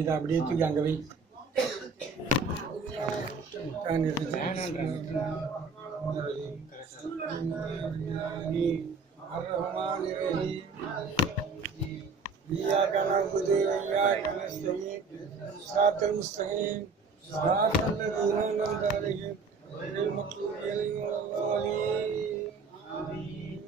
இது அப்படியே தூக்கி அங்கே வை. إياك نعبد وإياك نستعين صراط المستقيم صراط الذين أنعمت عليهم غير المغضوب عليهم ولا الضالين. آمين.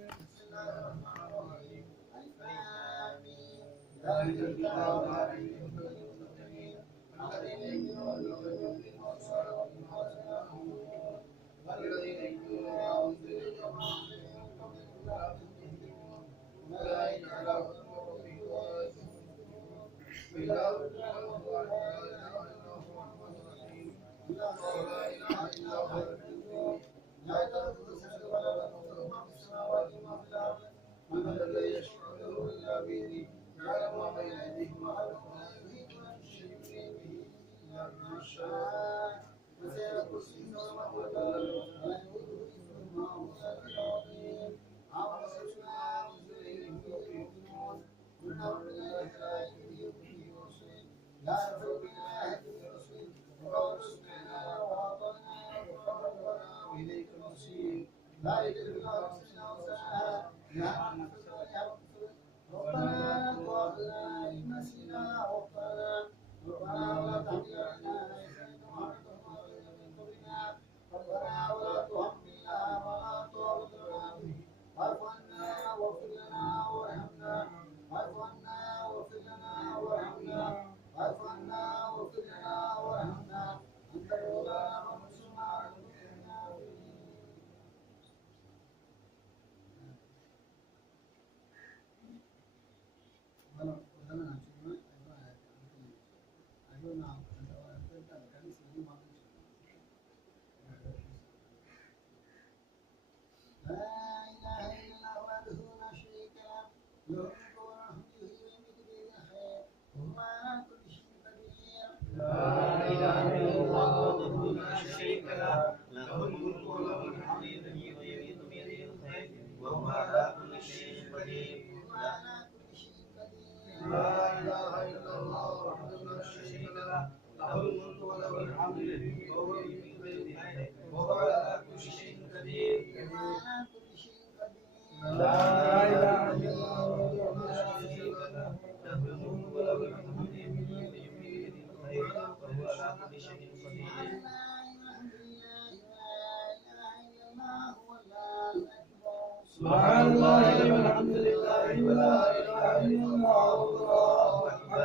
سبحان الله والحمد لله ولا إله إلا الله والله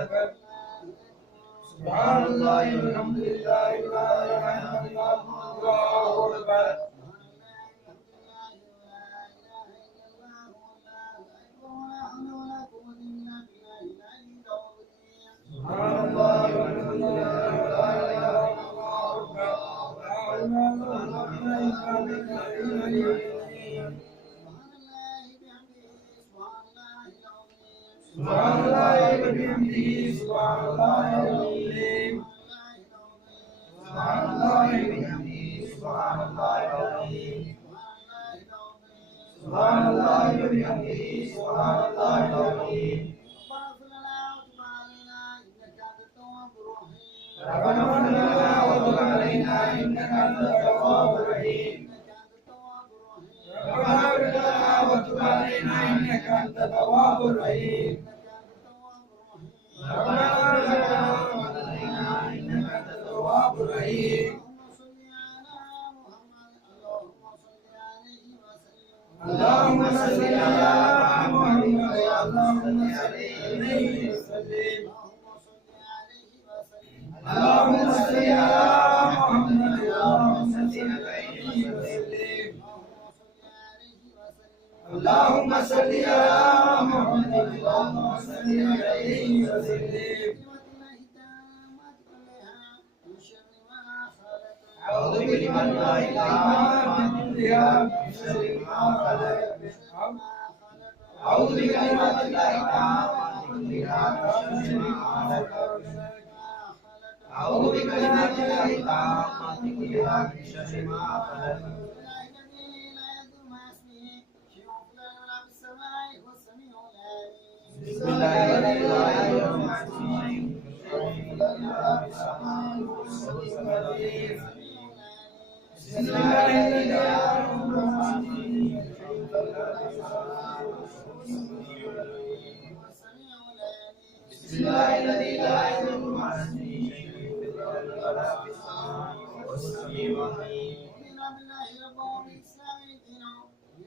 أكبر. سبحان الله والحمد لله ولا إله إلا الله والله أكبر. سبحان الله وبحمده سبحان الله العظيم سبحان الله وبحمده سبحان الله العظيم سبحان الله وبحمده سبحان الله العظيم ربنا اغفر لنا وتب علينا انك انت التواب الرحيم ربنا اغفر لنا وتب علينا انك انت التواب الرحيم ربنا اغفر لنا وتب علينا انك انت التواب الرحيم اللهم صل على محمد اللهم صل عليه وسلم اللهم صل على محمد اللهم صل عليه وسلم اللهم صل على محمد اللهم صل عليه وسلم أعوذ بكلمات الله التامات من شر ما خلق أعوذ بكلمات الله التامات من شر ما خلق أعوذ بكلمات الله التامات من شر ما خلق بسم الله الرحمن الرحيم بسم الله الذي لا يضر مع اسمه شيء في الارض ولا في السماء وهو السميع العليم.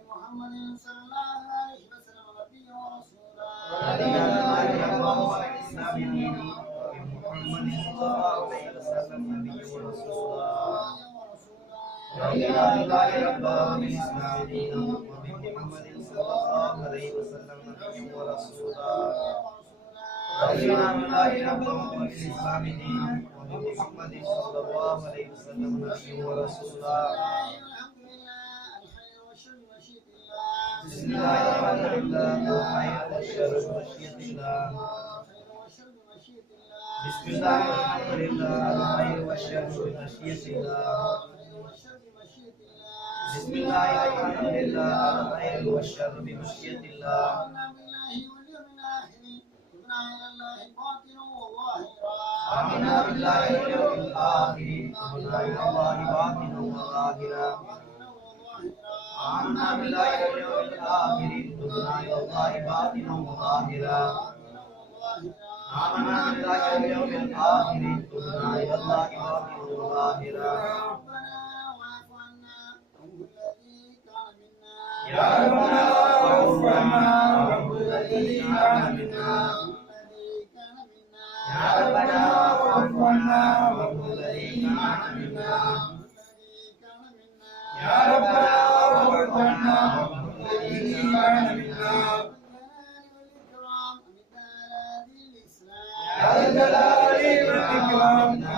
محمد صلى الله عليه وسلم نبيا ورسولا. رضينا بالله ربا والاسلام دينا وبمحمد صلى الله عليه وسلم نبيا ورسولا. رضينا بالله ربا والاسلام دينا وبمحمد صلى الله عليه وسلم نبيا ورسولا. رضينا بالله ربا والاسلام دينا وبمحمد صلى الله عليه وسلم نبيا ورسولا. بسم الله الرحمن الرحيم الخير والشر بمشيئة الله. بسم الله الحمد لله الخير والشر بمشيئة الله. بسم الله الحمد لله الخير والشر بمشيئة الله. آمنا بالله واليوم الآخر ولا إلى الله باطنا وظاهرا. آمنا بالله واليوم الآخر تبنا إلى الله باطنا وظاهرا. آمنا بالله واليوم الآخر تبنا إلى الله باطنا وظاهرا. يا ربنا واعف عنا رب الذي كان منا. يا ربنا واعف عنا رب الذي كان منا. يا ربنا واعف عنا رب الذي كان منا. يا ذا الجلال والإكرام يا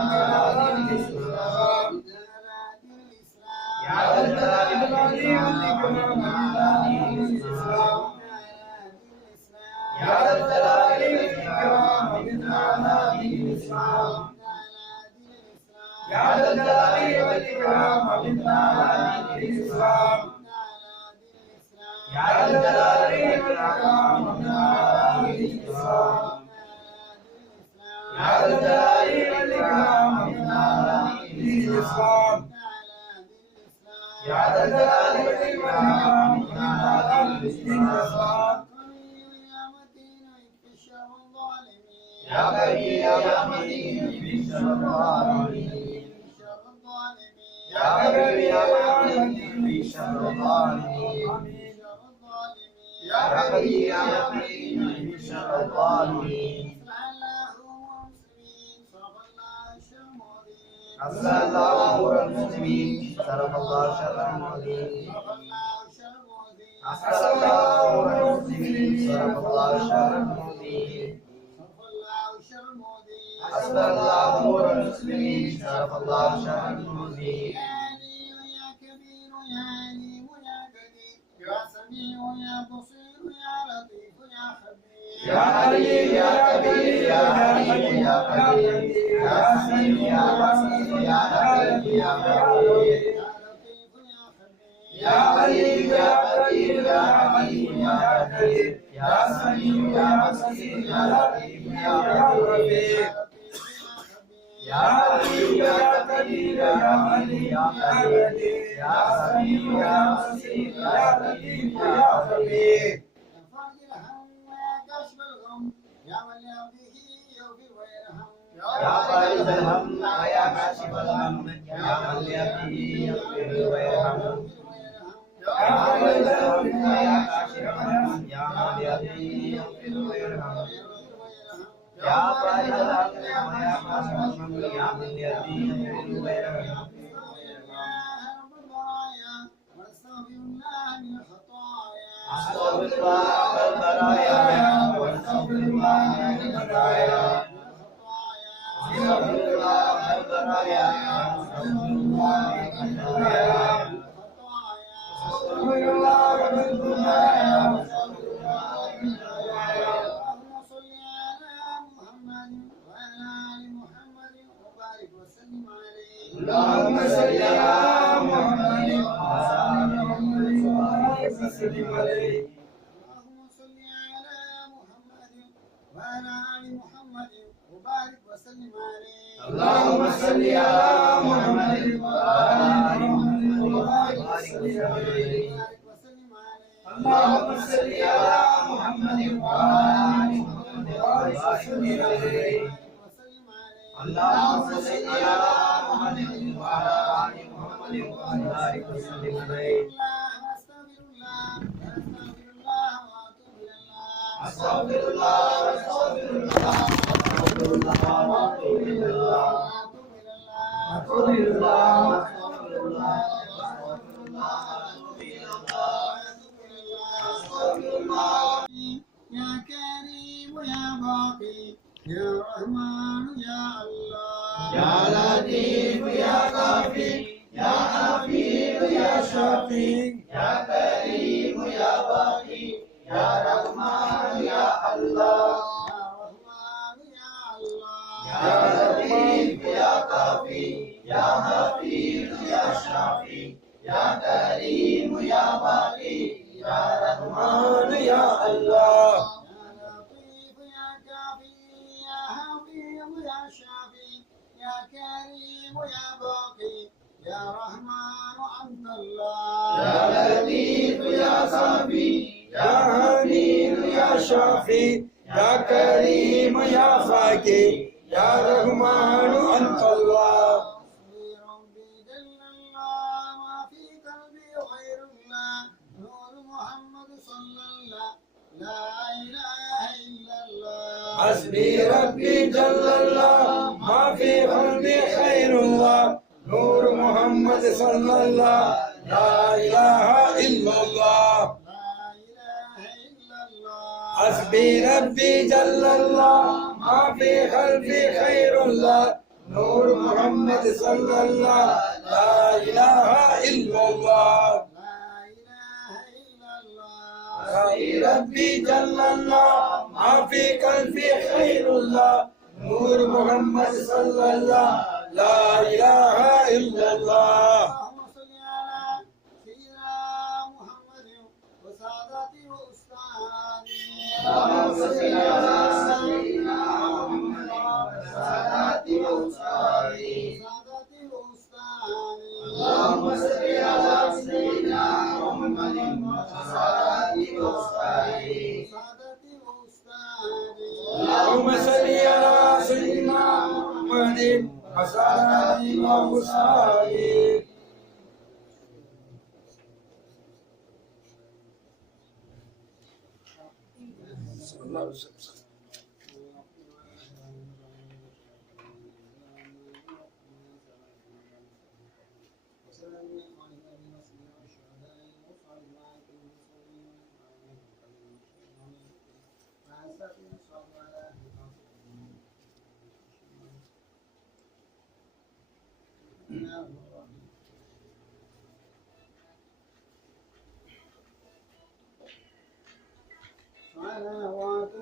ذا الجلال والإكرام يا ذا الجلال والإكرام من أعلى الإسلام. يا ذا الجلال والإكرام من أعلى الإسلام. يا ذا الجلال والإكرام من أعلى الإسلام. يا ذا الجلال والإكرام من أعلى الإسلام. يا ذا الجلال والإكرام من أعلى الإسلام. يا قوي يا متين في شر الظالمين. يا قوي يا متين في شر الظالمين. يا قوي يا متين في شر الظالمين. أصلى الله أمور المسلمين صرف الله شر المؤذين. أصلى الله أمور المسلمين صرف الله شر المؤذين. أصلى الله أمور المسلمين صرف الله شر المؤذين. يا كبير يا عليم يا قدير يا سميع يا بصير يا لطيف يا خبير. يا علي يا كبير يا حليم يا قدير يا سميع يا بصير يا لطيف يا خبير يا علي يا كبير يا حليم يا قدير يا سميع يا بصير يا لطيف يا خبير يا علي يا كبير يا حليم يا قدير يا سميع يا بصير يا لطيف يا خبير يا فارج الهم ويا كاشف الهم يا من يهدي يغفر ويرحم يا فارج الهم ويا كاشف الهم يا من يهدي يغفر ويرحم يا فارج الهم ويا كاشف الهم يا من يهدي يغفر ويرحم أستغفر الله البرايا واستغفر الله البرايا أستغفر الله البرايا أستغفر الله البرايا أستغفر الله البرايا أستغفر الله البرايا اللهم صل على محمد وعلى آل محمد وبارك وسلم عليه. اللهم صل على محمد وعلى آل محمد وبارك وسلم عليه. اللهم صل على محمد وعلى آل محمد وبارك وسلم عليه. اللهم صل على محمد وعلى آل محمد وبارك وسلم عليه. اللهم صل على محمد وعلى آل محمد وبارك وسلم عليه. اللهم صل على محمد وعلى آل محمد وبارك وسلم عليه. أستغفر الله وأستغفر الله وأستغفر الله وأتوب إلى الله أتوب إلى الله أستغفر الله أستغفر الله أتوب إلى الله أستغفر الله. يا كريم يا باقي يا رحمن يا الله. يا لطيف يا كافي يا حفيظ يا شفيع يا كريم يا باقي يا رحمن يا الله. يا لطيف يا كافي يا حفيظ يا شفيع يا كريم يا باقي يا رحمن يا الله. يا كريم يا باقي يا رحمن أنت الله. يا لطيف يا صافي يا حميد يا شافي يا كريم يا خاكي يا رحمن أنت الله. ربي جل الله ما في قلبي غير الله نور محمد صلى الله لا إله إلا الله. حسبي ربي جل الله ما في قلبي خير الله نور محمد صلى الله لا إله إلا الله. حسبي ربي جل الله ما في قلبي خير الله نور محمد صلى الله لا إله إلا الله. حسبي ربي جل الله ما في قلبي خير الله نور محمد صلى الله لا إله إلا الله. اللهم صل على سيدنا محمد وسادتي وأستاذي. اللهم صل على سيدنا محمد وسادتي وأستاذي. اللهم صل على سيدنا محمد وسادتي وأستاذي. اللهم صل على سيدنا محمد وسادتي وأستاذي. صلى الله عليه وسلم. صلوات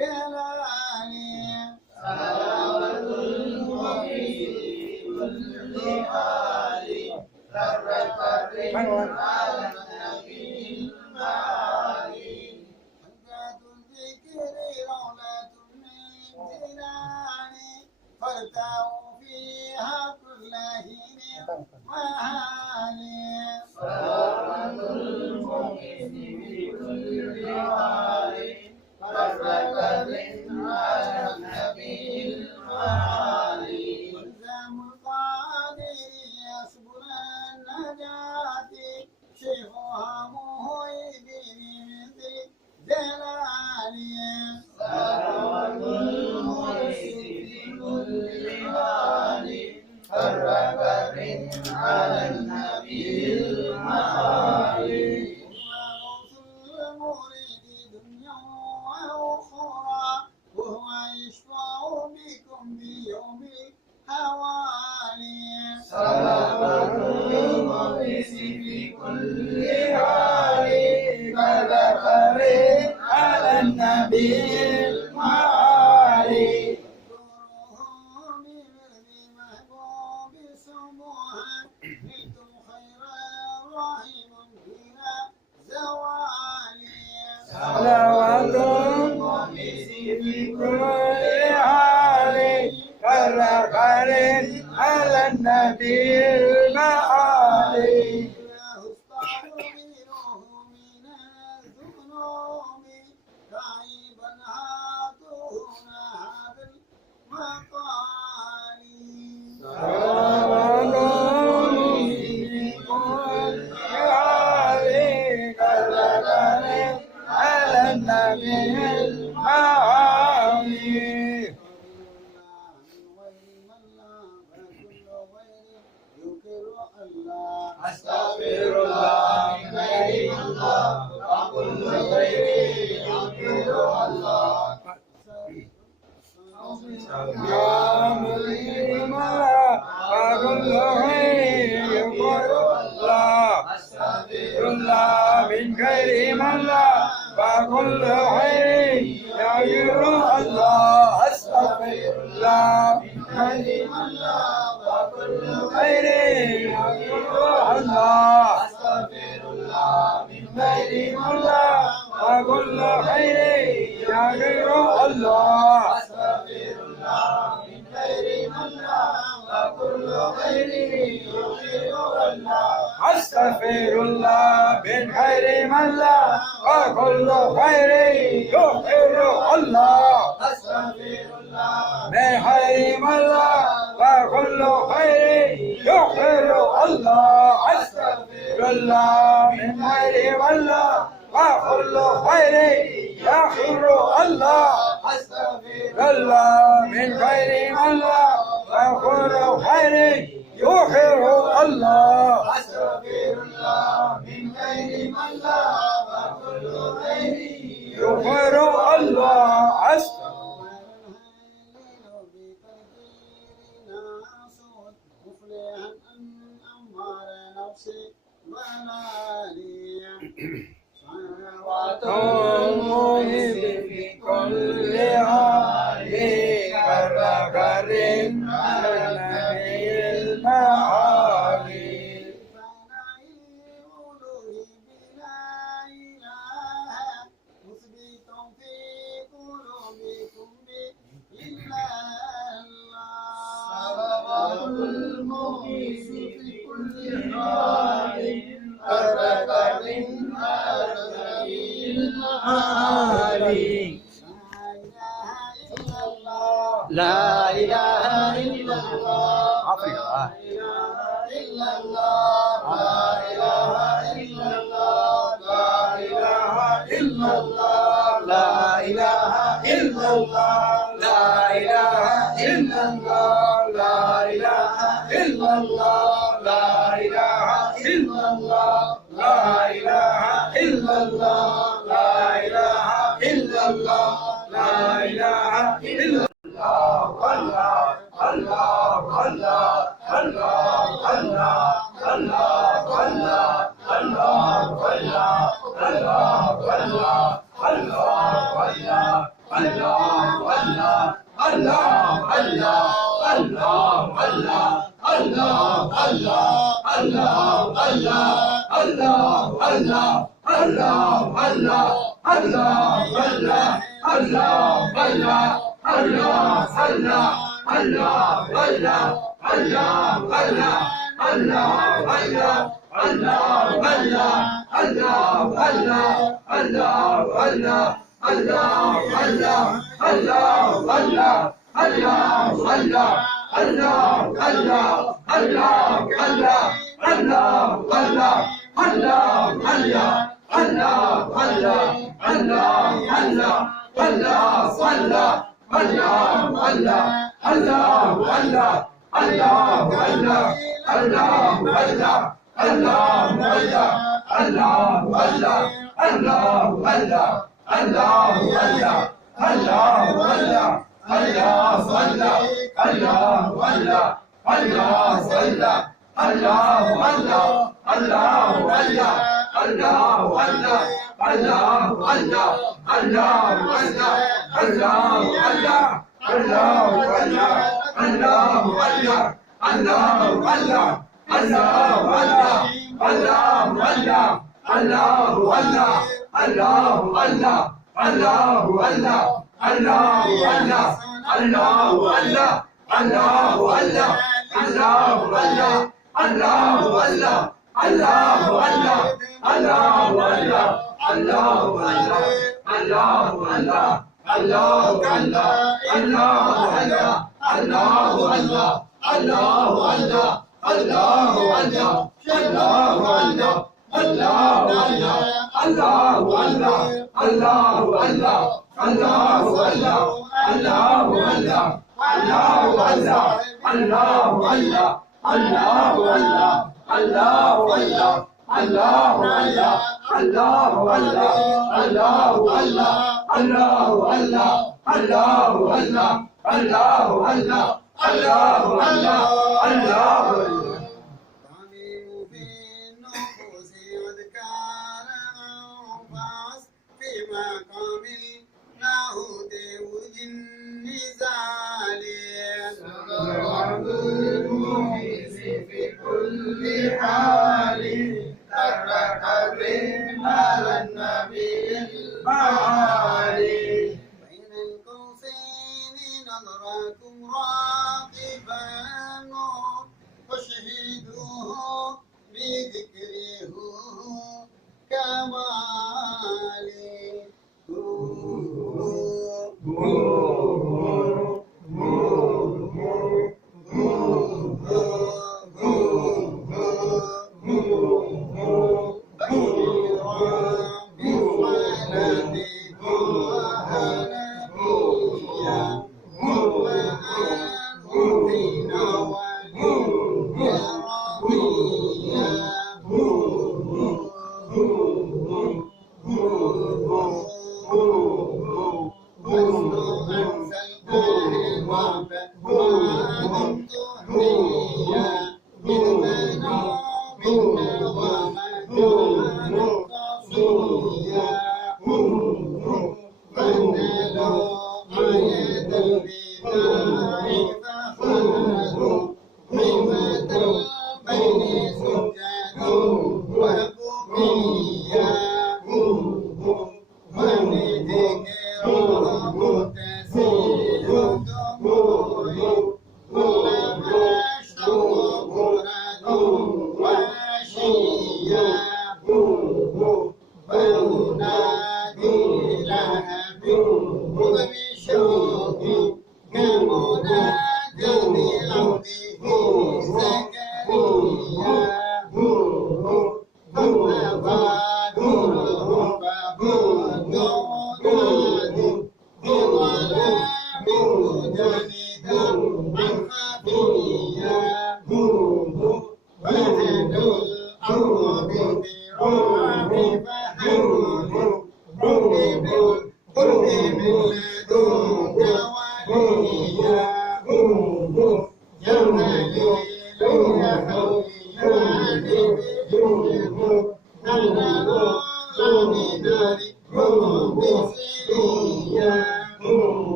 جلاله صلوات المؤمن كل حال فرق على النبي المعالي حلقة الذكر رولة من جنان فارتعوا فيها كل حين وهاني صلوات المؤمن بكل حال فرق على النبي المعالي والزام القادر يصبر النجاة شيخها مهيب بمثل جلاله صلوات المؤمن بكل حال فرق على النبي المعالي وغوث المريد دنيا وأخرى وهو يشفع بكم بيوم الحوالي صلوات المؤمن في كل حال فرق على النبي المعالي دوره بمرض محبوب سموها نلتم خيرا رحيم بلا زوالي صلوات المؤمن في كل حال فرق على النبي المعالي الله استغفره من الذنوب تعيبا هاتون هذا المقال صلوات المؤمن في كل حال فرق على النبي المعالي أستغفر الله من غير الله وكل غير يغفر الله يا مليم الله وكل غير يغفر الله أستغفر الله من غير الله وكل غير يغفر الله أستغفر الله من غير الله وكل خير يغفر الله أستغفر الله من غير الله وكل خير يغفر الله أستغفر الله من غير الله وكل خير يغفر الله أستغفر الله من خير الله وكل خير يغفر الله أستغفر الله من خير الله وكل خير يغفر الله أستغفر الله من خير الله وكل خير يغفر الله أستغفر الله من خير الله وكل خير يغفر الله أستغفر الله من خير الله وكل خير يغفر الله المؤمن في كل حال كالركر على النبي المعالي صلوات المؤمن في كل حال كالركر على النبي المعالي لا إله إلا الله لا إله إلا الله لا إله إلا الله لا إله إلا الله لا إله إلا الله لا إله إلا الله لا إله إلا الله لا إله إلا الله لا إله إلا الله لا إله إلا الله لا إله إلا الله الله الله الله الله الله الله الله الله الله الله الله الله Thank you.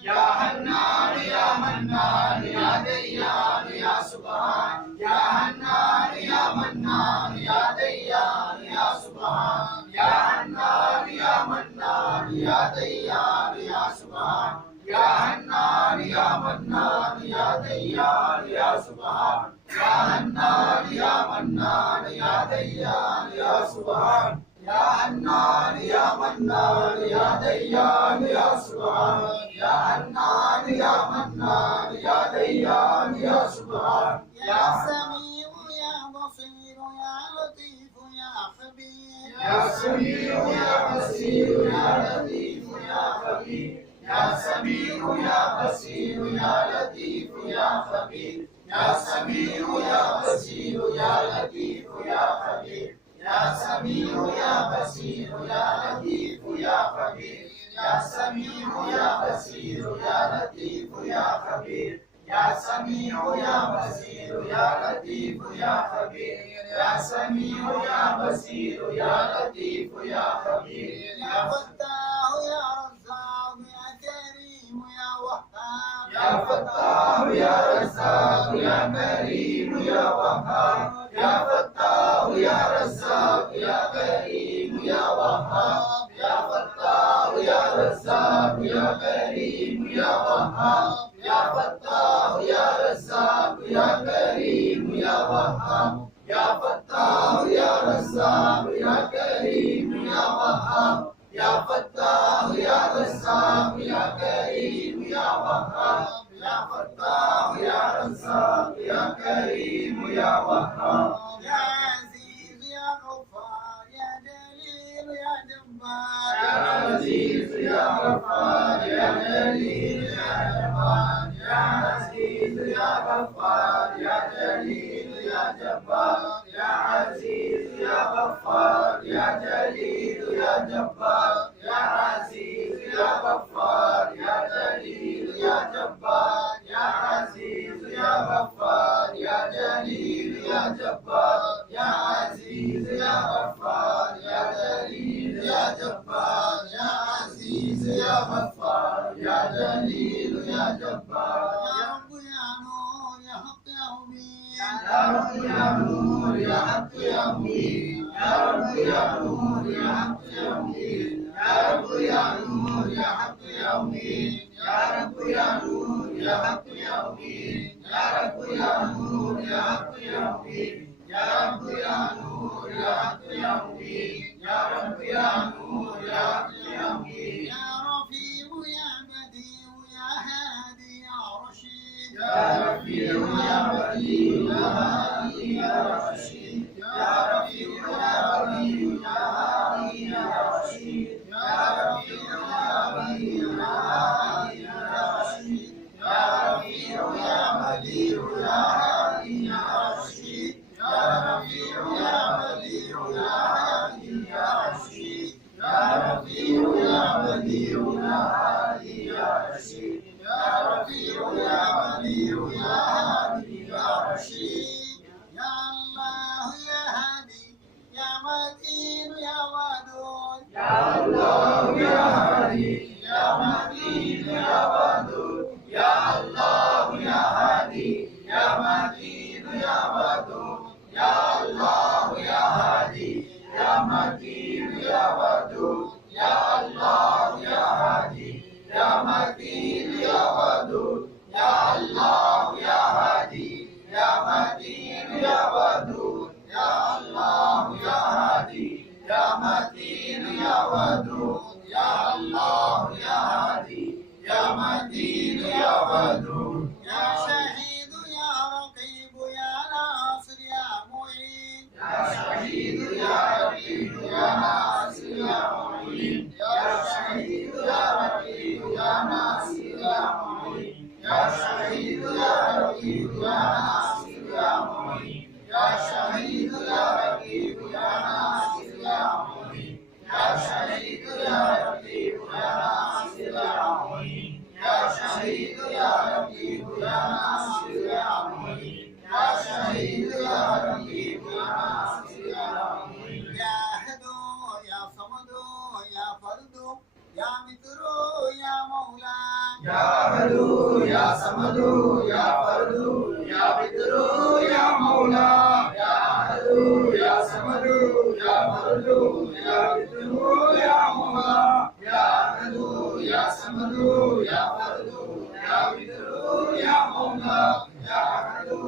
Ya Hannan ya Mannan يا سبحان يا حنان يا منان يا ديان يا سبحان يا حنان يا منان يا ديان يا سبحان يا حنان يا منان يا ديان يا سبحان يا سميع يا بصير يا لطيف يا خبير يا سميع يا بصير يا لطيف يا خبير يا سميع يا بصير يا لطيف يا خبير يا سميع يا بصير يا لطيف يا خبير يا سميع يا بصير يا لطيف يا خبير يا سميع يا بصير يا لطيف يا خبير يا سميع يا بصير يا لطيف يا خبير يا سميع يا بصير يا لطيف يا خبير يا فتاح يا رزاق يا كريم يا وهاب يا فتاح يا رزاق يا كريم يا وهاب يا فتاح يا رزاق يا كريم يا وهاب يا فتاح يا رزاق يا كريم يا وهاب يا فتاح يا رزاق يا كريم يا وهاب يا فتاح يا رزاق يا كريم يا وهاب يا فتاح يا رزاق يا كريم يا وهاب يا فتاح يا رزاق يا كريم يا وهاب يا عزيز يا غفار يا جليل يا جبار يا عزيز يا غفار يا جليل يا جبار يا عزيز يا غفار يا جليل يا جبار يا عزيز يا غفار يا جليل يا جبار يا عزيز يا غفار يا جليل يا جبار يا عزيز يا غفار يا جليل يا جبار يا عزيز يا غفار يا جليل يا جبار يا عزيز يا غفار يا جليل يا جبار يا رب يا نور يا حق يا مبين يا رب يا نور يا حق يا مبين يا رب يا نور يا حق يا مبين يا رب يا نور يا حق يا مبين يا رب يا نور يا حق يا مبين يا رب يا نور يا حق يا مبين يا رب يا نور يا حق يا مبين يا رب يا نور يا حق يا مبين يا رفيع يا بديع يا هادي يا رشيد يا رفيع يا بديع يا هادي يا رشيد يا رفيع يا بديع يا هادي يا رشيد يا رفيع يا بديع يا هادي يا رشيد يا رفيع يا بديع يا هادي يا رشيد يا رفيع يا بديع يا هادي يا رشيد يا رفيع يا بديع يا هادي يا رشيد يا رفيع يا بديع يا هادي يا رشيد يا الله يا هادي يا متين يا ودود يا الله يا هادي يا متين يا ودود يا الله يا هادي يا متين يا ودود يا الله يا هادي يا متين يا ودود يا الله يا هادي يا متين يا ودود يا الله يا هادي يا متين يا ودود يا الله يا هادي يا متين يا ودود يا الله يا هادي يا متين يا ودود يا شهيد يا رقيب يا ناصر يا معين يا شهيد يا رقيب يا ناصر يا معين يا شهيد يا رقيب يا ناصر يا معين يا شهيد يا رقيب يا ناصر يا معين يا شهيد يا رقيب يا ناصر يا معين يا شهيد يا رقيب يا ناصر يا معين يا شهيد يا رقيب يا ناصر يا معين يا شهيد يا رقيب يا ناصر يا معين يا هدو يا صمد يا فرد يا متر يا مولا يا هدو يا صمد يا فرد يا بدر يا مولا يا هدو يا صمد يا فرد يا بدر يا مولا يا هدو يا صمد يا فرد يا بدر يا مولا يا هدو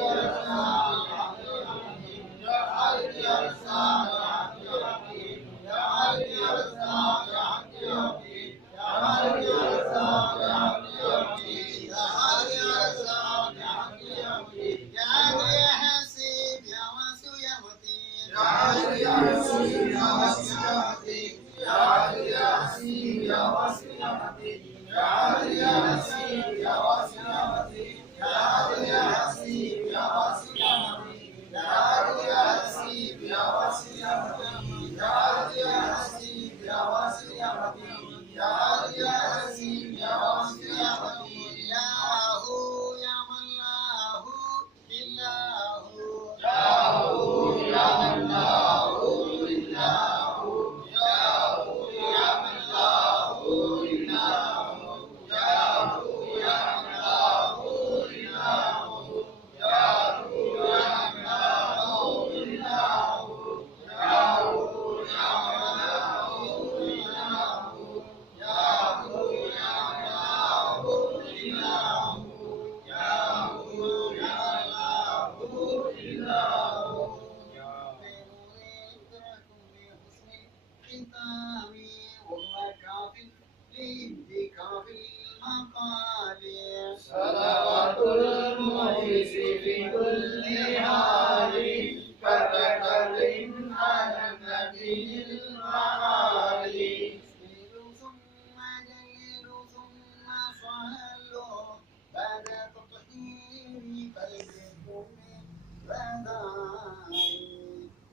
يا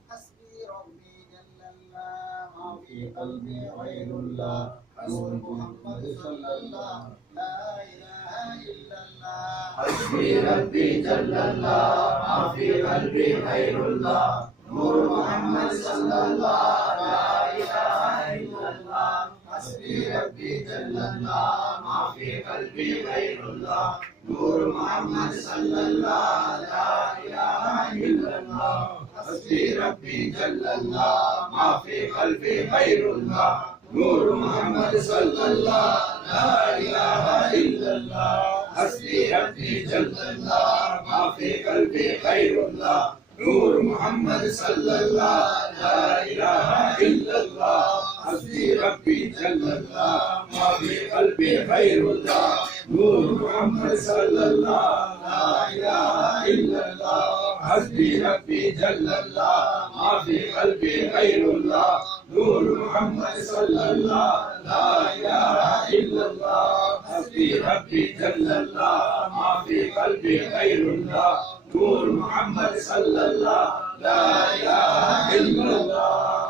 حسبي ربي جل الله ما في قلبي غير الله نور محمد صلى الله لا إله إلا الله حسبي ربي جل الله ما في قلبي غير الله نور محمد صلى الله لا إله إلا الله حسبي ربي جل الله ما في قلبي غير الله نور محمد صلى الله لا إله إلا الله حسبي ربي جل الله ما في قلبي غير الله نور محمد صلى الله لا إله إلا الله حسبي ربي جل الله ما في قلبي غير الله نور محمد صلى الله لا إله إلا الله حسبي ربي جل الله ما في قلبي غير الله نور محمد صلى الله لا إله إلا الله حسبي ربي جل الله ما في قلبي غير الله نور محمد صلى الله لا إله إلا الله حسبي ربي جل الله ما في قلبي غير الله نور محمد صلى الله لا إله إلا الله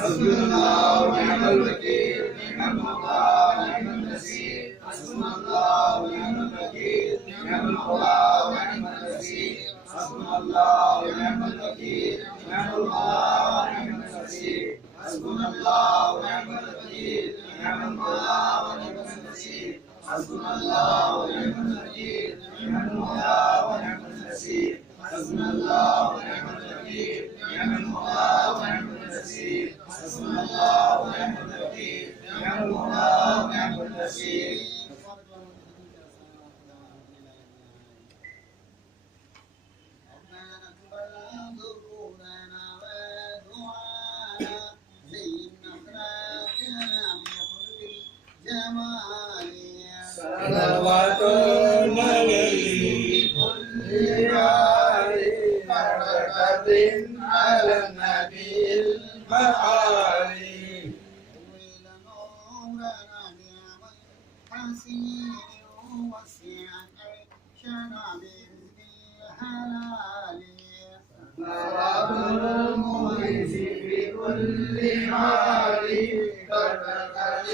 حسبنا الله ونعم الوكيل نعم المولى ونعم النصير حسبنا الله ونعم الوكيل نعم المولى ونعم النصير حسبنا الله ونعم الوكيل نعم المولى ونعم النصير حسبنا الله ونعم الوكيل نعم المولى ونعم النصير حسبنا الله ونعم الوكيل نعم المولى ونعم النصير حسبنا الله ونعم الوكيل نعم المولى ونعم النصير حسبنا الله ونعم الوكيل نعم المولى ونعم النصير صلوات النبي كل عالي بركة على النبي المعالي صلوات المغيث في كل عالي بركة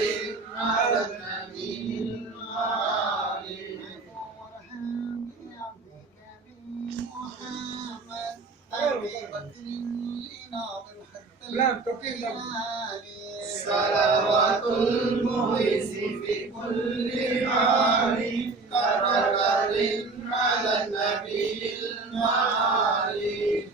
على النبي المعالي صلوات المغيث في كل عالي بركة على النبي المعالي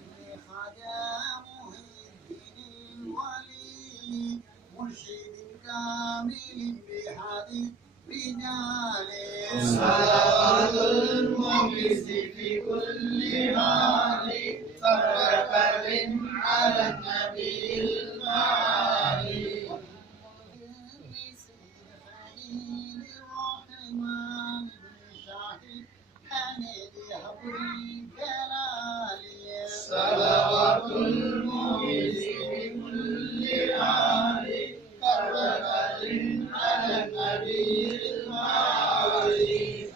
مرشد كامل بهذه رجالي صلوات المغيث في كل عالي بركة على النبي المعالي صلوات المغيث في كل عالي بركة على النبي المعالي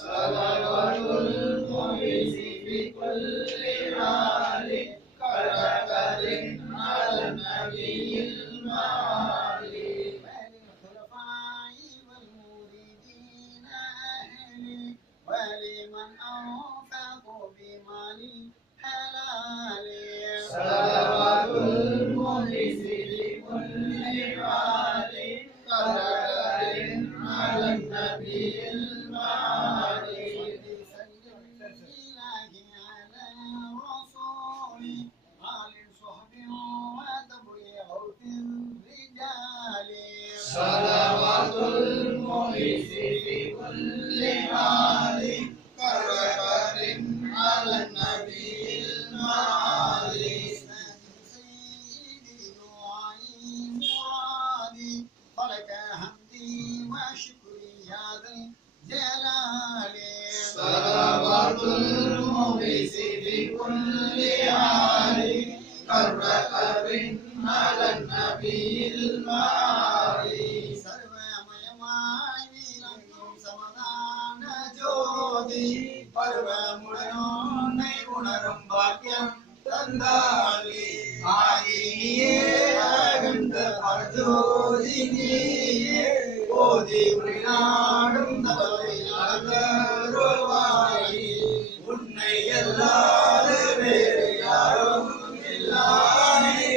صلوات المغيث في كل عالي بركة على النبي المعالي ولمن أنفق بمالي حلالي صلوات المغيث في كل عالي بركة على النبي المعالي صلوات المغيث في كل عالي بركة على النبي المعالي سيدي دعائي مرادي فلك உணரும் பாக்கியம் தந்தாளி ஆதினியே அகண்ட பரஜோதினியே ஓதி நாடும் தவறுவாயி உன்னை எல்லாத வேறு யாரும் இல்லாமே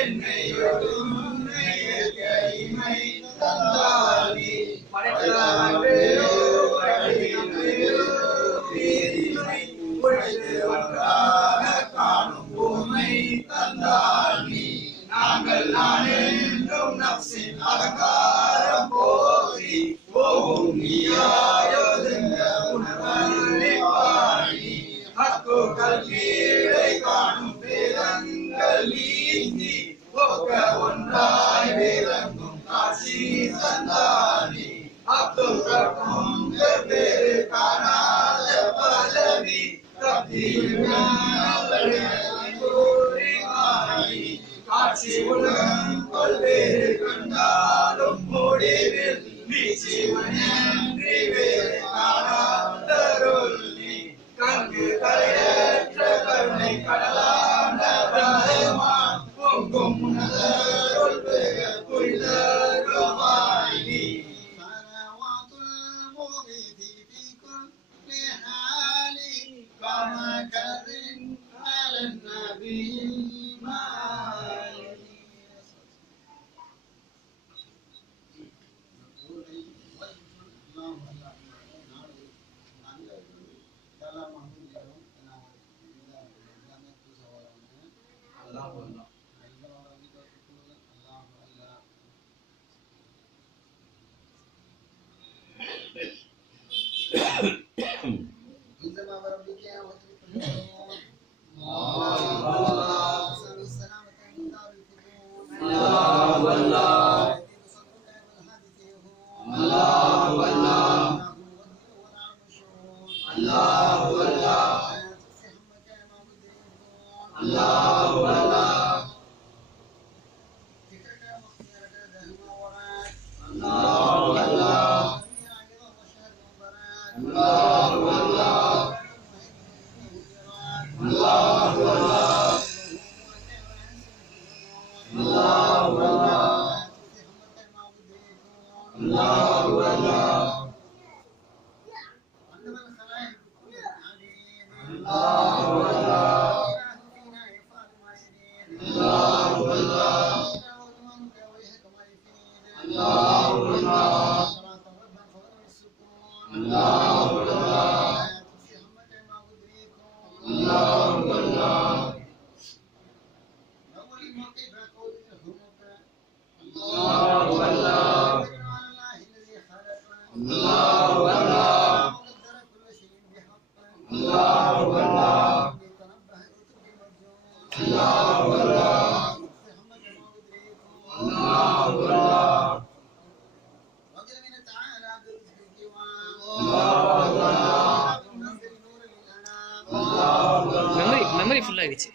என்னை கைமை தந்தாளி ஒன்றாக காணும் பூமை தந்தாளி நாங்கள் நான் என்றும் நப்சின் அகங்காரம் போதி போகும் நீயாயோதுங்க உணர்வழிப்பாணி ஹக்கு கல்வியை காணும் வேதங்கள் நீந்தி ஒக்க ஒன்றாய் விளங்கும் காட்சி தந்தாளி அப்துல் கற்கும் வெவ்வேறு காணாத பதவி காட்சி உலகம் பல்வேறு கண்டாலும் முடிவில் வீச்சு நன்றி வேறு காணாதருள் நீ கங்கு கரையற்ற கருணை கடலான பிரதமான் பொங்கும் உணர்வுள் பெற புரிதருவாய் நீ كما كذب على النبي மெமரி ஃபுல் ஆயிடுச்சு.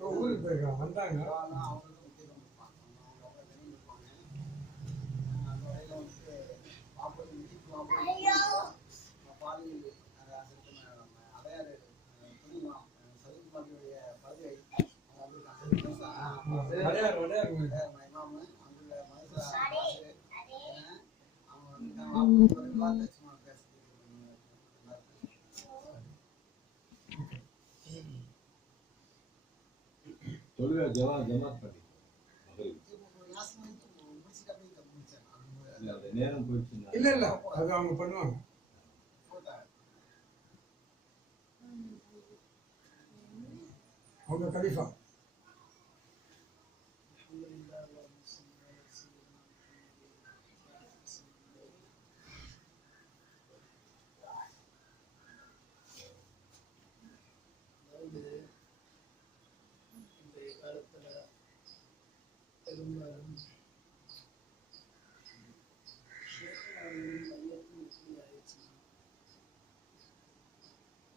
ஊருக்கு போயிருக்காங்க வந்தாங்க இமாமு அங்குள்ள மதுரை அவங்க வந்து ஒரு வார்த்தை சும்மா பேசுறது தொழுகை ஜமாத் பண்ணி அந்த நேரம் போயிடுச்சு. இல்ல இல்ல அது அவங்க பண்ணுவாங்க. அவங்க கலிஃபா பெரும்பாலும்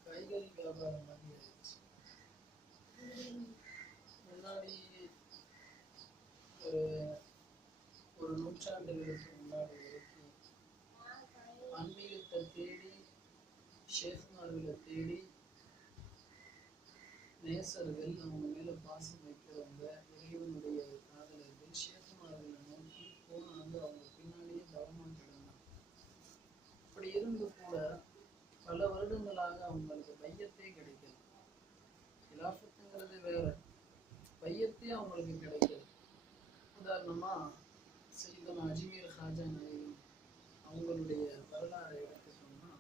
காய்கறி வியாபாரம் மாதிரி ஆயிடுச்சு. முன்னாடி ஒரு நூற்றாண்டுகளுக்கு முன்னாடி வரைக்கும் ஆன்மீகத்தை தேடி ஷேஃப்மார்களை தேடி நேசர்கள் அவங்க மேல பாசம் வைக்கிறவங்க இறைவனுடைய காதலர்கள் ஷேஃப்மார்களை நோக்கி போனாங்க. அவங்க பின்னாடியே கவனமாக கிடந்தாங்க. அப்படி இருந்து கூட பல வருடங்களாக அவங்களுக்கு பையத்தே கிடைக்கல. கிலாஃபத்துங்கிறது வேற, பையத்தே அவங்களுக்கு கிடைக்கல. உதாரணமா சையதுனா அஜ்மீர் ஹாஜா நாயகம் அவங்களுடைய வரலாறை எடுத்துட்டோம்னா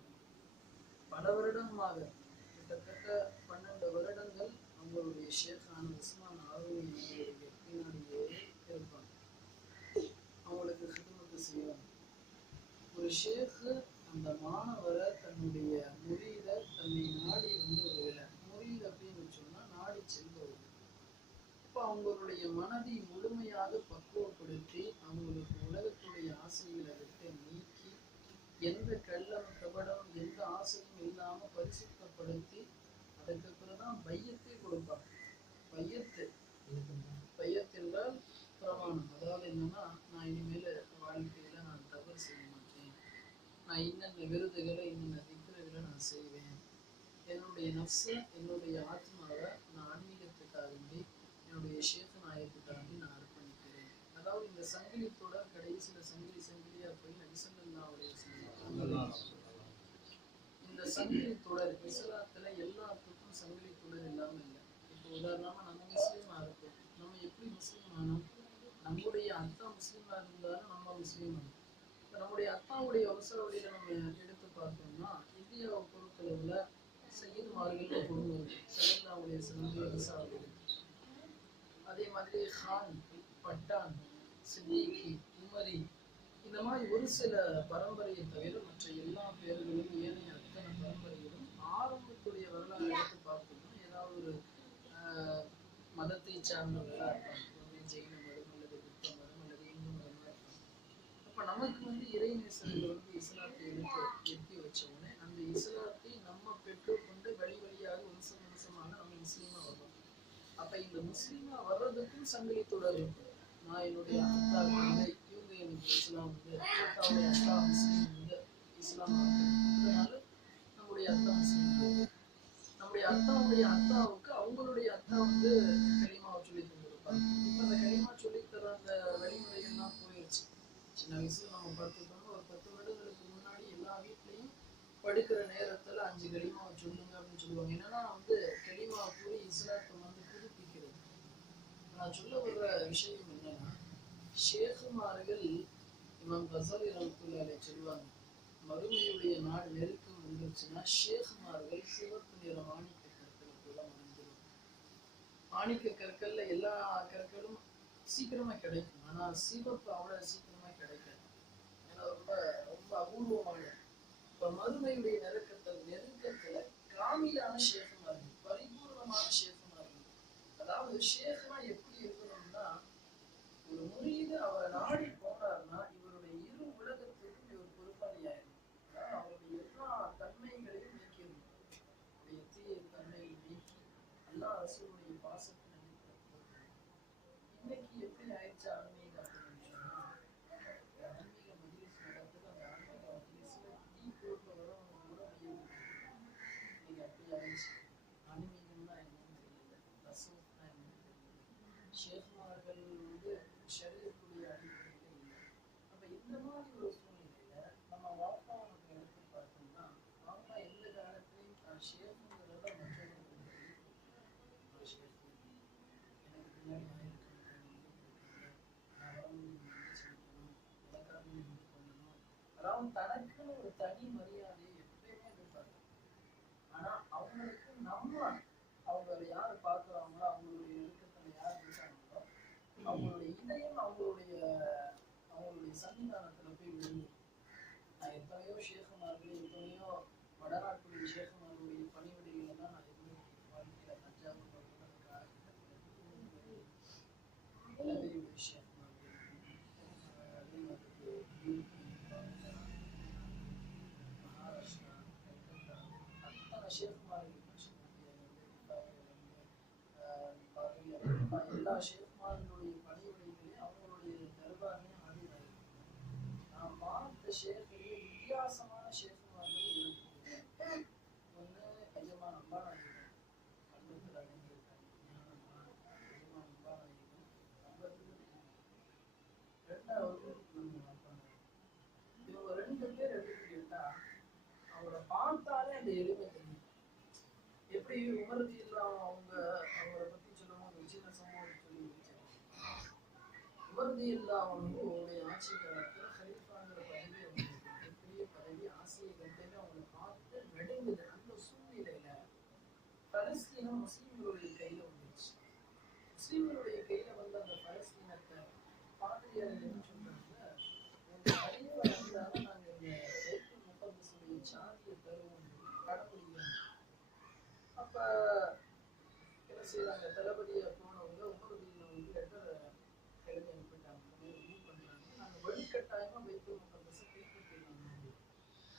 பல வருடமாக கிட்டத்தட்ட 12 வருடங்கள் அவங்களுடைய ஷேக்கான உஸ்மான் ஆர்வனியுடைய பின்னாடியே இருப்பாங்க. அவங்களுக்கு ஹிதமத்து செய்வாங்க. ஒரு ஷேக்கு அந்த மாணவரை தன்னுடைய முரீத தன்னை நாடி வந்து ஒரு முரீத் அப்படின்னு சொன்னா நாடி செல்வது. இப்போ அவங்களுடைய மனதை முழுமையாக பக்குவப்படுத்தி அவங்களுக்கு உலகத்துடைய ஆசைகளை விட்டு நீக்கி எந்த கள்ளம் கபடம் எந்த ஆசையும் இல்லாம பரிசுத்தப்படுத்தி அதுக்கு பிறகுதான் பையத்தை கொடுப்பாங்க. பையத் என்றால் பிரமாணம். அதாவது என்னன்னா, நான் இனிமேல வாழ்க்கையில நான் தவறு செய்ய மாட்டேன், நான் இன்னென்ன விருதுகளை இன்னென்ன திக்ருகளை நான் செய்வேன், என்னுடைய நஃப்ஸை என்னுடைய ஆத்மாவை நான் ஆன்மீகத்துக்காக வேண்டி என்னுடைய ஷேக் நாயத்துக்காண்டி நான் அர்ப்பணிக்கிறேன். அதாவது இந்த சங்கிலி தொடர் கடைசியில் சங்கிலியா போய் நபிஸல்லல்லாஹு அலைஹி வஸல்லம் இந்த சங்கிலி தொடர் இஸ்லாத்துல எல்லாத்துக்கும் சங்கிலி தொடர் இல்லாம இல்லை. இப்போ உதாரணமா நம்ம முஸ்லீமா இருக்கோம். நம்ம எப்படி முஸ்லீம் ஆனோம்? நம்முடைய அத்தா முஸ்லீமா இருந்தாலும் நம்ம முஸ்லீம் ஆனோம். நம்முடைய அத்தாவுடைய வம்சாவளியில நம்ம எடுத்து பார்த்தோம்னா இந்தியாவை பொறுத்தளவுல சையதுமார்கள் குடும்பம் இருக்கு. ஸல்லல்லாஹு சிறந்த வம்சாவளிகள். அதே மாதிரி ஹான், பட்டான், சித்திகி, உமரி, இந்த மாதிரி ஒரு சில பரம்பரையை தவிர மற்ற எல்லா பேர்களும் ஏனைய அத்தனை பரம்பரைகளும் ஆரம்பத்துடைய வரலாறு எடுத்து பார்த்தோம்னா ஏதாவது ஒரு மதத்தை சார்ந்தவர்களா இருப்பாங்க. ஜெயின மதம் அல்லது புத்த மதம் அல்லது இந்து மதமா இருப்பாங்க. அப்ப நமக்கு வந்து இறைநேசர்கள் வந்து இஸ்லாத்தை எட்டி வச்ச உடனே அந்த இஸ்லாத்தை நம்ம பெற்றுக்கொண்டு வழியாக வம்சமாக நம்ம முஸ்லீமா வர்றோம். அப்ப இந்த முஸ்லீமா வர்றதுக்கும் சங்கிலி தொடர் இருக்கு. நான் என்னுடைய அத்தா வந்து இவங்க எனக்கு இஸ்லாம் வந்து அத்தாவுடைய அத்தா முஸ்லீம் வந்து இஸ்லாம் அதனால நம்முடைய அத்தா முஸ்லீம். நம்முடைய அத்தாவுடைய அத்தாவுக்கு அவங்களுடைய அத்தா வந்து களிமாவை சொல்லி தந்துருப்பாங்க. இப்ப அந்த களிமா சொல்லித்தர அந்த வழிமுறைகள்லாம் போயிடுச்சு. சின்ன வயசுல நம்ம பார்த்துட்டோம்னா ஒரு 10 வருடங்களுக்கு முன்னாடி எல்லா வீட்லயும் படுக்கிற நேரத்துல 5 களிமாவை சொல்லுங்க அப்படின்னு சொல்லுவாங்க. என்னன்னா வந்து களிமாவை கூறி இஸ்லாத்தை வந்து புதுப்பிக்கிறது. நான் சொல்ல வர்ற விஷயம் என்னன்னா, ஷேகுமார்கள் இமாம் கஸாலி ரஹ்மத்துல்லாஹி அலைஹி சொல்லுவாங்க, மறுமையுடைய நாள் நெருக்கம் வந்துருச்சுன்னா ஷேகுமார்கள் சிவப்பு நிற மாணிக்க கற்களுக்குள்ள மறைஞ்சிடும். மாணிக்க கற்கள்ல எல்லா கற்களும் சீக்கிரமா கிடைக்கும். ஆனா சிவப்பு அவ்வளவு சீக்கிரமா கிடைக்காது. ஏன்னா ரொம்ப ரொம்ப அபூர்வமான. இப்ப மறுமையுடைய நெருக்கத்துல காமிலான ஷேகுமார்கள், பரிபூர்ணமான ஷேகுமார்கள். அதாவது ஷேக்னா எப்படி இருக்கணும்னா, ஒரு முரீது அவரை நாடி போனார்னா இவருடைய இரு உலகத்திற்கும் இவர் பொறுப்பாளியாயிரும். அவருடைய எல்லா தன்மைகளையும் நீக்கிடும். தீய தன்மையை நீக்கி அல்லாஹ் ரசூலுடைய பாசத்தை நினைக்கிறார். இன்னைக்கு எப்படி ஆயிடுச்சு ஆன்மீக அப்படின்னு சொன்னா, ஆன்மீக மஜ்லிஸ் நடக்குது. அந்த ஆன்மீக மஜ்லிஸ்ல டீ போட்டு வரவங்க கூட இன்னைக்கு அப்படி ஆயிடுச்சு. ஆன்மீகம்னா என்னன்னு தெரியல, ரசூல்னா என்னன்னு தெரியல, ஷேக்மார்கள் வந்து ஷரியத்துடைய அடிப்படையில் இல்லை. அப்ப இந்த மாதிரி ஒரு சூழ்நிலையில நம்ம வாப்பாவை நம்ம எடுத்து பார்த்தோம்னா வாப்பா எந்த காலத்திலையும் ஷேக்குங்கிறத மற்றவங்களுக்கு நான் ஷேக் எனக்கு பின்னாடி ஆயிருக்கணும், நான் வரவங்களுக்கு நன்றி செலுத்தணும், எனக்காக இது பண்ணணும், அதாவது தனக்குன்னு ஒரு தனி மரியாதையை எப்பயுமே எதிர்பார்க்கணும். ஆனா அவங்களுக்கு நம்ம அவங்க யார் பார்க்குறாங்களோ அவங்களுடைய நெருக்கத்தில் யார் இருக்காங்களோ அவங்களுடைய இதயம் அவங்களுடைய சன்னிதானத்துல போய் விழுந்து. நான் எத்தனையோ ஷேகுமார்கள் எத்தனையோ வடநாட்டுடைய ஷேகுமார்களுடைய பணிவிடைகளை தான் நான் எதுவுமே வாழ்க்கையில தஞ்சாவூர் ஷேகுமார்கள் அதே மாதிரி மகாராஷ்டிரா, கல்கத்தா, அத்தனை ஷேகுமார்கள் எல்லா ஷேகுமார்களுடைய பணிவிடைகளையும் அவங்களுடைய தர்பாரையும் ஆடினார்கள். நான் பார்த்த ஷேகுலேயே வித்தியாசமான ஷேகுமார்கள் இருக்கு. ஒன்று எஜமான் அம்பாநாயகன் கல்கத்தில் அடங்கியிருக்காங்க, எஜமான் அம்பாநாயகன் கல்கத்தில். ரெண்டாவது நம்ம அம்பாநாயகன். இவங்க ரெண்டு பேர் எடுத்து கேட்டா அவங்கள பார்த்தாலே அந்த எளிமை தெரியும். எப்படி உமர்த்தி இல்லாம அவங்கள பத்தி சொல்லுவோம், ஒரு சின்ன சம்பவம் சொல்லி வச்சிருக்கோம். உமர்த்தி இல்லாமவுடைய ஆட்சி காலத்துல ஹலீஃபாங்கிற பதவி அவங்களுக்கு பெரிய பதவி, ஆசிய கண்டேன்னு அவங்களை பார்த்து நடுங்குது. அந்த சூழ்நிலையில பலஸ்தீனம் முஸ்லீம்களுடைய கையில வந்துருச்சு. முஸ்லீம்களுடைய கையில வந்து அந்த பலஸ்தீனத்தை பாதிரியார் என்ன சொல்றாங்க, உங்க ஹலீஃபா வந்தாலும் நாங்க இந்த பைத்துல் முகத்தஸுடைய சாதியை தருவோம், கடைபிடிக்கிறோம். அப்ப என்ன செய்யறாங்க, தளபதியா போனவங்க உமரதியில வந்து லெட்டர் எழுதி அனுப்பிட்டாங்க, மூவ் பண்றாங்க, நாங்க வழிகட்டாயமா பைத்துல் முகத்தஸை கைப்பற்றிடலாம்.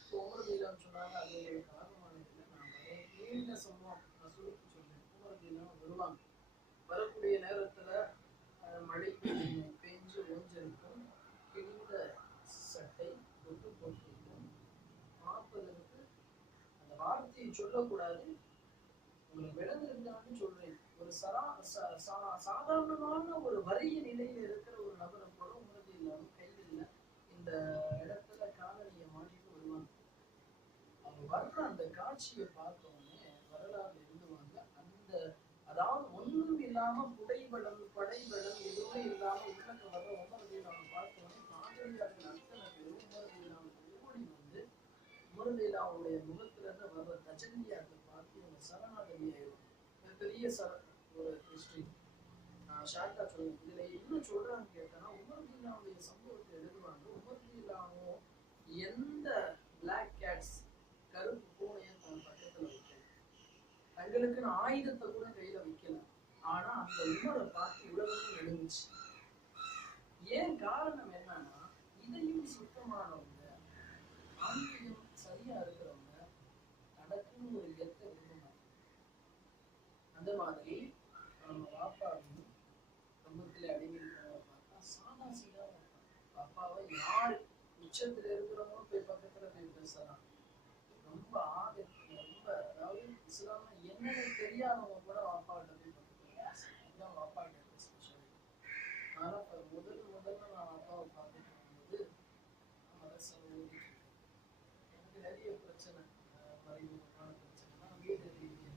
இப்போ உமரதியிலான்னு சொன்னாங்க, அது ஒரு காரணமானது. நான் நீண்ட சம்பவம் நான் சுருக்கி சொல்றேன். உமரதியிலாம் வருவாங்க, வரக்கூடிய நேரத்துல மழை பெஞ்சு ஓஞ்சிருக்கும், கிழிந்த சட்டை தொட்டு போட்டிருக்கும், பார்ப்பதற்கு அந்த வார்த்தையை சொல்லக்கூடாது, உங்களுக்கு விளங்குறதுக்காக சொல்றேன். ஒரு சாதாரணமான ஒரு வறிய நிலையில இருக்கிற ஒரு நபரை கூட உமரதி இல்லாம கையில் இந்த இடத்துல காலனியை மாட்டிட்டு வருவாங்க. அவங்க வர்ற அந்த காட்சியை பார்த்தோன்னே வரலாறு எழுதுவாங்க. அந்த அதாவது ஒன்றும் இல்லாம படைபலம் எதுவுமே இல்லாம உள்ளக்க வர்ற உமரதி இல்லாம பார்த்தோன்னே பாதிரியார்கள் அத்தனை பேரும் உமரதி இல்லாம ஓடி வந்து உமரதியில அவங்களுடைய முகத்துல இருந்து வர்ற தஜல்லியாத்தை பார்த்து இவங்க சரணாகதி ஆயிடும். பெரிய ஒரு ஹிஸ்டரி நான் ஷார்ட்டா சொல்லுவேன். இதுல என்ன சொல்றான்னு கேட்டா, உமர்தீனாவுடைய சம்பவத்தை எழுதுவாங்க. உமர்தீனாவும் எந்த பிளாக் கேட்ஸ் கருப்பு பூனையை தன் பக்கத்துல வைக்கல, தங்களுக்குன்னு ஆயுதத்தை கூட கையில வைக்கல. ஆனா அந்த உமரை பார்த்து உலகமே நடுங்குச்சு. ஏன் காரணம் என்னன்னா, இதையும் சுத்தமானவங்க, ஆன்மீகம் சரியா இருக்கிறவங்க நடக்குன்னு ஒரு கெத்தை விரும்புவாங்க. அந்த மாதிரி நம்ம பாப்பாவையும் குடும்பத்துல அடங்கி இருக்கிறவங்க பார்த்தா சாதா சீதா பாப்பாவை யார் உச்சத்துல இருக்கிறவங்களும் போய் பக்கத்துல போய் பேசலாம். ரொம்ப ரொம்ப அதாவது இஸ்லாம்ல என்னன்னு தெரியாதவங்க கூட வாப்பாவிட்ட போய் பக்கத்துல பேசலாம். அதுதான் வாப்பாவிட்ட ஸ்பெஷல். ஆனா முதல்ல நான் அப்பாவை பார்த்துட்டு இருக்கும்போது மதரசாவை ஓடிட்டு இருக்கேன். எனக்கு நிறைய பிரச்சனை, மறைமுகமான பிரச்சனைலாம் வீடு ரீதியாக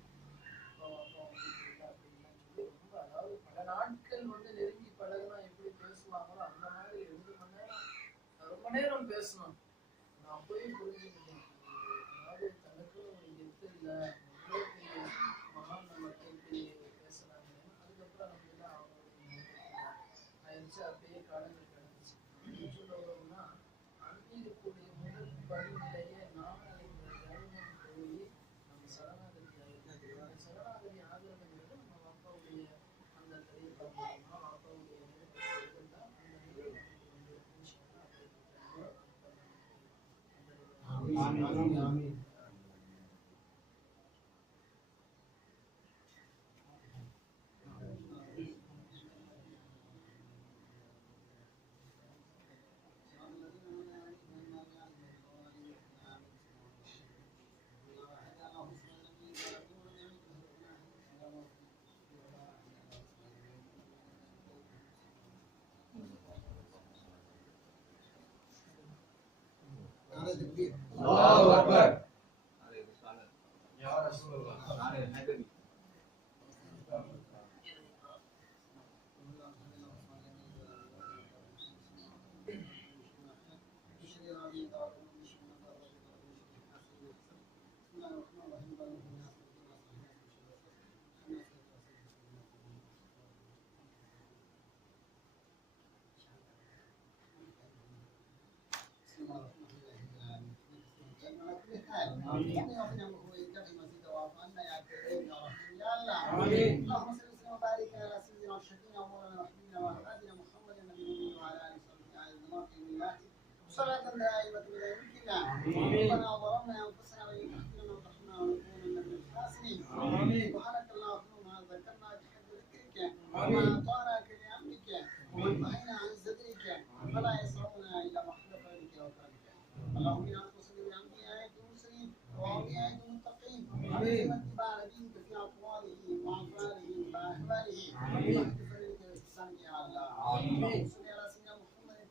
அப்பா வீட்டு அப்படின்லாம் சொல்லி ரொம்ப, அதாவது பல நாட்கள் வந்து நெருங்கி பழகுனா எப்படி பேசுவாங்களோ அந்த மாதிரி 2 மணி நேரம் ரொம்ப நேரம் பேசணும். நான் போய் புரிஞ்சுக்கிட்டேன், அதாவது தனக்கு ஒரு கெத்து இல்லை, மகான் நம்மகிட்ட இப்படி பேசுறாங்க. அதுக்கப்புறம் நம்ம எல்லாம் அவங்களுடைய ஆயிடுச்சு. அப்படியே காலங்கள் கிடந்துச்சு. சொல்ல வரோம்னா, ஆன்மீகத்துடைய முதல் படிநிலையே நாம கவனம் போய் நம்ம சரணாகதி ஆகிருக்காது. அந்த சரணாகதி ஆகிறதுங்கிறது நம்ம அப்பாவுடைய அந்த தடையை மூலமா அப்பாவுடைய நிலையை இருந்தால் அந்த நிலையை நமக்கு வந்து تكبير. الله أكبر. يا رسول الله. آمين. اللهم صل وسلم وبارك على سيدنا وشفينا ومولانا وحبيبنا وهادينا محمد النبي وعلى اله وصحبه على المناقب صلاة دائمة الى يومنا. ربنا ظلمنا انفسنا وان تغفر لنا وترحمنا ونكونن من الخاسرين. سبحانك اللهم ما ذكرنا بحق ذكرك وما اطعناك بامرك وما انتهينا عن ذكرك فلا يسرنا الا ما حدث بك وكرمك. اللهم انا نصلي بانبيائك المرسلين واوليائك المتقين ومن اتباع نبيك في اقوالهم وافعالهم واحوالهم واهد فريق الاحسان يا الله. صل على سيدنا محمد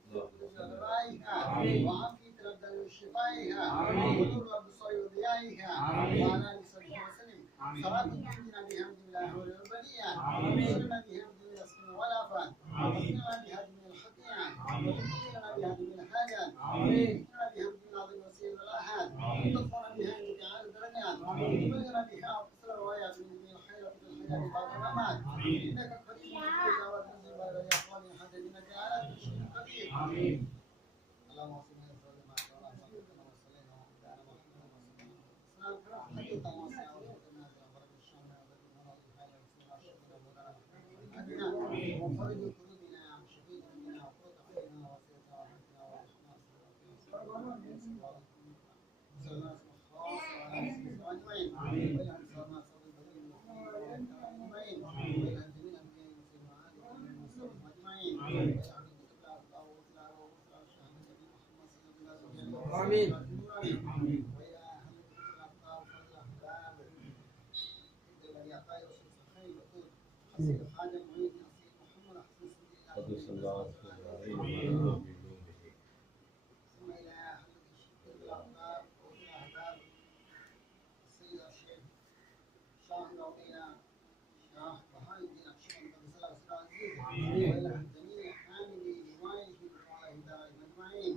وعافية الأبدان وشفائها ونور الأبصار وضيائها وعلى آله وصحبه وسلم. صلاة تنجينا بها من الأهوال والبلية وتبشرنا بها من الأسماء والآفات وتقينا بها من الخطيئة وتقينا بها من الحاجات وتقينا بها من العظيم والسير والآحاد وتدفعنا بها من جعال الدرجات وتبلغنا بها أقصر الروايات من الخير في الحياة بعد الممات. إنك قريب مجيب دعوات تنزل بعد الأقوال حتى إنك على كل شيء قدير. اللهم صل على سيدنا وفرج قلوبنا شفيع ذنوبنا وقوت خيرنا وسيرة رحمتنا ورحمتنا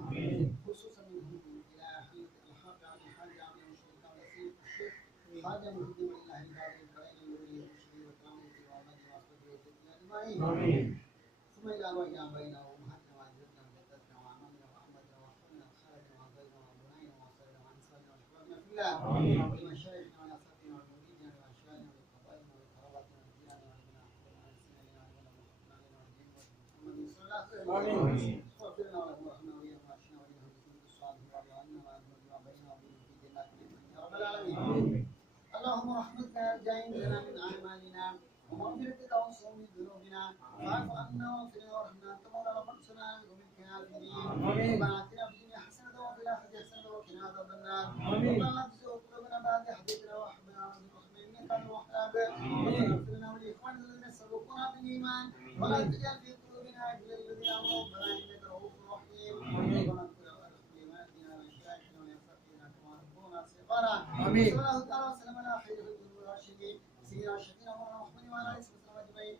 آمين. خصوصا منهم الى حلقه الحق عن الحاج عن المشرك عن الشيخ خادم الدين لله بارك الكريم الولي المشري والكرامه والمجد واصحابه اجمعين. ثم الى ارواح ابائنا وامهاتنا واجدادنا وجداتنا وعمامنا واحمدنا واخواننا وخالتنا وابائنا وابنائنا وصلنا وانصارنا وشبابنا في الله ولمشايخنا ونصاتنا ومريدنا واشيائنا وقضائنا وقراباتنا ودياننا وربنا احبنا ونسينا ورحمنا ودين محمد صلى الله عليه وسلم. واغفر لنا ولهم وارحمنا وإياهم واشنا وإياهم بكل الصالحين وارض عنا وأجمعنا وبيننا وبينهم في جنات النعيم يا رب العالمين. اللهم رحمتك جاين لنا من أعمالنا ومغفرتك وصوم ذنوبنا واعف عنا واغفر وارحمنا أنت مولانا فانصرنا على القوم الكافرين. ربنا آتنا في الدنيا حسنة وفي الآخرة حسنة وقنا عذاب النار. ربنا لا تزغ قلوبنا بعد إذ هديتنا وهب لنا من لدنك إنك أنت الوهاب. ربنا اغفر لنا ولإخواننا الذين سبقونا بالإيمان ولا تجعل في قلوبنا غلا للذين آمنوا ربنا إنك رؤوف رحيم. ربنا اغفر لنا ولوالدينا ولمشايخنا ولأساتذتنا كما ربونا صغارا. آمين. صلى الله تعالى وسلم على خير الخلق والراشدين سيدنا وشفينا مولانا محمد وعلى آله وصحبه أجمعين.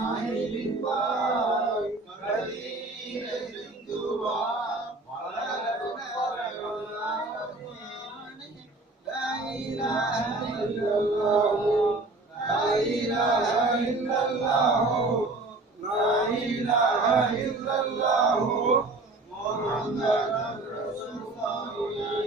மாஹிலின்பாய் கதீரந்துவா لا إله إلا الله لا إله إلا الله لا إله إلا الله محمد رسول الله